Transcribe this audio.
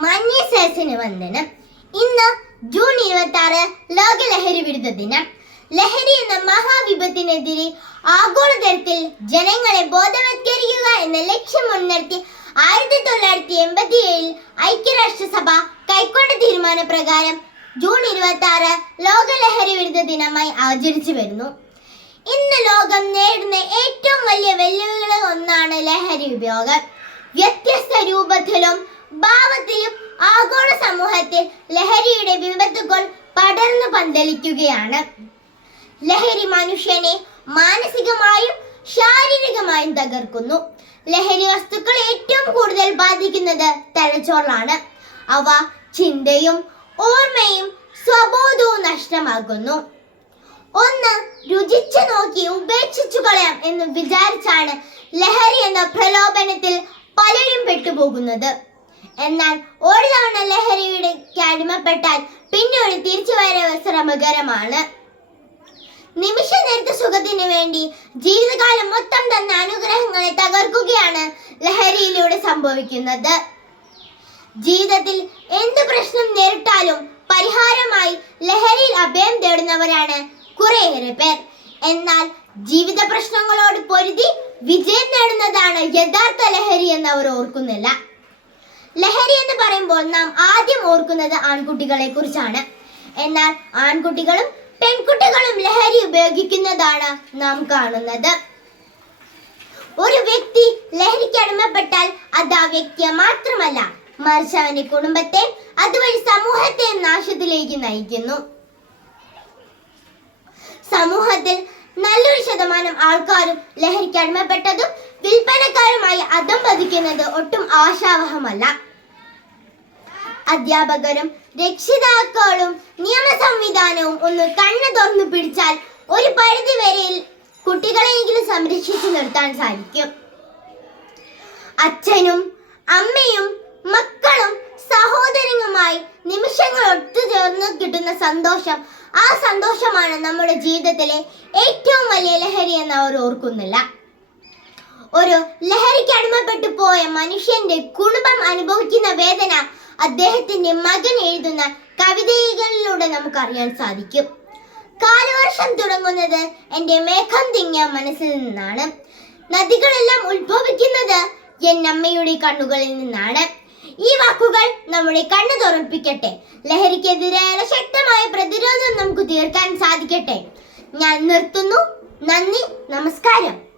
മാന്യസരസിന് വന്ദനം. ഇന്ന് ജൂൺ 26 ലോക ലഹരി വിരുദ്ധ ദിനം. ലഹരി എന്ന മഹാവിപത്തിനെതിരെ ആഗോളതലത്തിൽ ജനങ്ങളെ ബോധവത്കരിക്കുക എന്ന ലക്ഷ്യം മുൻനിർത്തി 1987 ഐക്യരാഷ്ട്രസഭ കൈക്കൊണ്ട തീരുമാനപ്രകാരം ജൂൺ 26 ലോക ലഹരി വിരുദ്ധ ദിനമായി ആചരിച്ചു വരുന്നു. ഇന്ന് ലോകം നേരിടുന്ന ഏറ്റവും വലിയ വെല്ലുവിളികളിൽ ഒന്നാണ് ലഹരി ഉപയോഗം. വ്യത്യസ്ത രൂപത്തിലും ഭാവത്തിലും ആഗോള സമൂഹത്തിൽ ലഹരിയുടെ വിപത്തുകൾ പടർന്നു പന്തലിക്കുകയാണ്. ലഹരി മനുഷ്യനെ മാനസികമായും ശാരീരികമായും തകർക്കുന്നു. ലഹരി വസ്തുക്കൾ ഏറ്റവും കൂടുതൽ ബാധിക്കുന്നത് തലച്ചോറിലാണ്. അവ ചിന്തയും ഓർമ്മയും സ്വബോധവും നഷ്ടമാകുന്നു. ഒന്ന് രുചിച്ചു നോക്കി ഉപേക്ഷിച്ചു കളയാം എന്ന് വിചാരിച്ചാണ് ലഹരി എന്ന പ്രലോഭനത്തിൽ പലരും പെട്ടുപോകുന്നത്. എന്നാൽ ഒരു തവണ ലഹരിയുടെ അടിമപ്പെട്ടാൽ പിന്നീട് തിരിച്ചു വരവ് ശ്രമകരമാണ്. നിമിഷ നേരത്തെ സുഖത്തിന് വേണ്ടി ജീവിതകാലം മൊത്തം തന്ന അനുഗ്രഹങ്ങളെ തകർക്കുകയാണ് ലഹരിയിലൂടെ സംഭവിക്കുന്നത്. ജീവിതത്തിൽ എന്ത് പ്രശ്നം നേരിട്ടാലും പരിഹാരമായി ലഹരിയിൽ അഭയം തേടുന്നവരാണ് കുറേയേറെ പേർ. എന്നാൽ ജീവിത പ്രശ്നങ്ങളോട് പൊരുതി വിജയം നേടുന്നതാണ് യഥാർത്ഥ ലഹരി എന്ന് അവർ ഓർക്കുന്നില്ല. ലഹരി എന്ന് പറയുമ്പോൾ നാം ആദ്യം ഓർക്കുന്നത് ആൺകുട്ടികളെ കുറിച്ചാണ്. എന്നാൽ ആൺകുട്ടികളും പെൺകുട്ടികളും ലഹരി ഉപയോഗിക്കുന്നതാണ് നാം കാണുന്നത്. ഒരു വ്യക്തി ലഹരിക്ക് അടിമപ്പെട്ടാൽ അത് ആ വ്യക്തിയെ മാത്രമല്ല, മറിച്ച് അവന്റെ കുടുംബത്തെ, അതുവഴി സമൂഹത്തെയും നാശത്തിലേക്ക് നയിക്കുന്നു. സമൂഹത്തിൽ നല്ലൊരു ശതമാനം ആൾക്കാരും ലഹരിക്ക് അടിമപ്പെട്ടതും വിൽപ്പനക്കാരുമായി അധംപതിക്കുന്നത് ഒട്ടും ആശാവഹമല്ല. അധ്യാപകരും രക്ഷിതാക്കളും നിയമ സംവിധാനവും ഒന്ന് കണ്ണു തുറന്നു പിടിച്ചാൽ ഒരു പരിധി വരെ കുട്ടികളെയെങ്കിലും സംരക്ഷിച്ചു നിർത്താൻ സാധിക്കും. അച്ഛനും അമ്മയും മക്കളും സഹോദരങ്ങളുമായി നിമിഷങ്ങൾ ഒത്തുചേർന്ന് കിട്ടുന്ന സന്തോഷം, ആ സന്തോഷമാണ് നമ്മുടെ ജീവിതത്തിലെ ഏറ്റവും വലിയ ലഹരി എന്ന് അവർ ഓർക്കുന്നില്ല. ഒരു ലഹരിക്ക് അടിമപ്പെട്ടു പോയ മനുഷ്യന്റെ കുടുംബം അനുഭവിക്കുന്ന വേദന അദ്ദേഹത്തിന്റെ മകൻ എഴുതുന്ന കവിതകളിലൂടെ നമുക്ക് അറിയാൻ സാധിക്കും. കാലവർഷം തുടങ്ങുന്നത് എന്റെ മേഘം തിങ്ങിയ മനസ്സിൽ നിന്നാണ്. നദികളെല്ലാം ഉത്ഭവിക്കുന്നത് എന്നമ്മയുടെ കണ്ണുകളിൽ നിന്നാണ്. ഈ വാക്കുകൾ നമ്മുടെ കണ്ണ് തുറപ്പിക്കട്ടെ. ലഹരിക്കെതിരായ ശക്തമായ പ്രതിരോധം നമുക്ക് തീർക്കാൻ സാധിക്കട്ടെ. ഞാൻ നിർത്തുന്നു. നന്ദി, നമസ്കാരം.